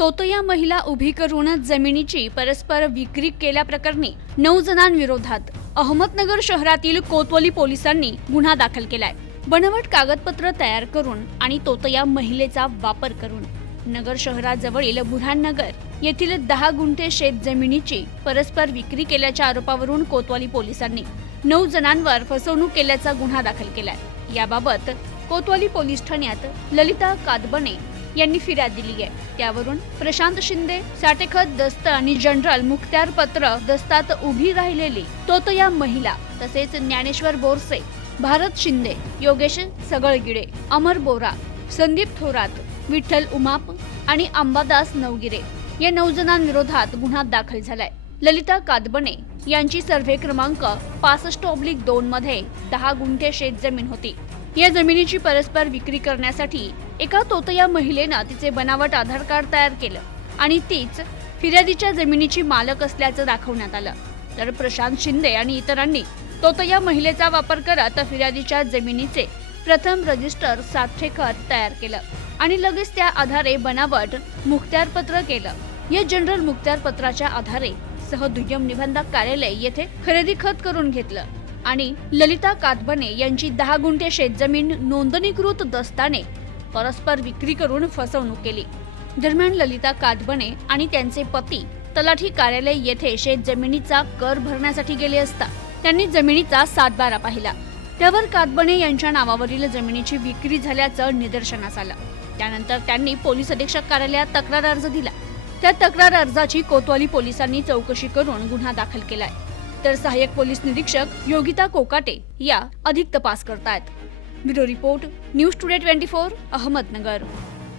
तोतया महिला उभी करून जमिनीची परस्पर विक्री केल्याप्रकरणी नऊ जणांविरोधात अहमदनगर शहरातील कोतवली पोलिसांनी गुन्हा दाखल केलाय. बनावट कागदपत्र तयार करून आणि तोतया महिलेचा वापर करून नगर शहराजवळील बुऱ्हाणनगर येथील दहा गुंठे शेत जमिनीची परस्पर विक्री केल्याच्या आरोपावरून कोतवाली पोलिसांनी नऊ जणांवर फसवणूक केल्याचा गुन्हा दाखल केलाय. याबाबत कोतवाली पोलीस ठाण्यात ललिता कादबने यांनी फिर्याद दिली आहे. त्यावरून प्रशांत शिंदे साटेखत दस्त आणि जनरल मुख्तार पत्र दस्तात उभी राहिलेली तोतया महिला तसेच ज्ञानेश्वर बोरसे भारत शिंदे योगेश सगळगिडे अमर बोरा संदीप थोरात विठ्ठल उमाप आणि अंबादास नवगिरे या नऊ जणांविरोधात गुन्हा दाखल झालाय. ललिता कादबने यांची सर्व्हे क्रमांक पासष्ट ऑब्लिक दोन मध्ये दहा गुंठे शेत जमीन होती. या जमिनीची परस्पर विक्री करण्यासाठी एका तोतया महिलेनं तिचे बनावट आधार कार्ड तयार केलं आणि तीच फिर्यादीच्या जमिनीची मालक असल्याचं दाखवण्यात आलं. तर प्रशांत शिंदे आणि इतरांनी तोतया महिलेचा वापर करत फिर्यादीच्या जमिनीचे प्रथम रजिस्टर साठेखत तयार केलं आणि लगेच त्या आधारे बनावट मुखत्यारपत्र केलं. या जनरल मुखत्यारपत्राच्या आधारे सह दुय्यम निबंधक कार्यालय येथे खरेदी खत करून घेतलं. आणि ललिता कातबने यांची दहा गुंठे शेतजमीन नोंदणीकृत दस्ताने परस्पर विक्री करून फसवणूक केली. दरम्यान ललिता कातबने आणि त्यांचे पती तलाठी कार्यालय येथे शेत जमिनीचा कर भरण्यासाठी गेले असता त्यांनी जमिनीचा सातबारा पाहिला. त्यावर कातबने यांच्या नावावरील जमिनीची विक्री झाल्याचं निदर्शनास आलं. त्यानंतर त्यांनी पोलीस अधीक्षक कार्यालयात तक्रार अर्ज दिला. त्या तक्रार अर्जाची कोतवाली पोलिसांनी चौकशी करून गुन्हा दाखल केलाय. तर सहाय्यक पोलीस निरीक्षक योगिता कोकाटे या अधिक तपास करतायत. Bureau report news today twenty four Ahmednagar.